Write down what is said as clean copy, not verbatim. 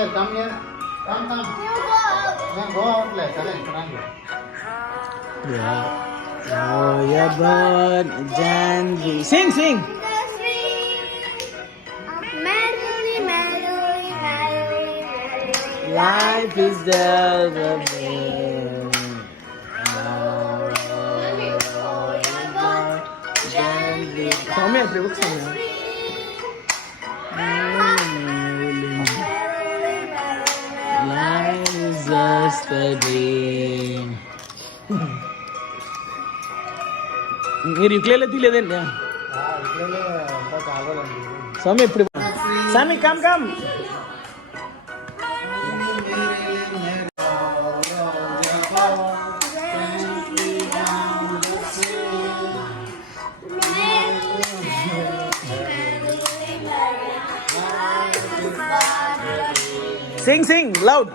here, come here. Come, come. Then go out like that. Yeah. Oh, you're born January. Sing, sing. Life is the Come here, play books. Life is just a dream. మీరు యుక్లేలే తీలేదండి స్వామి ఇప్పుడు స్వామి come come Sing, sing, loud.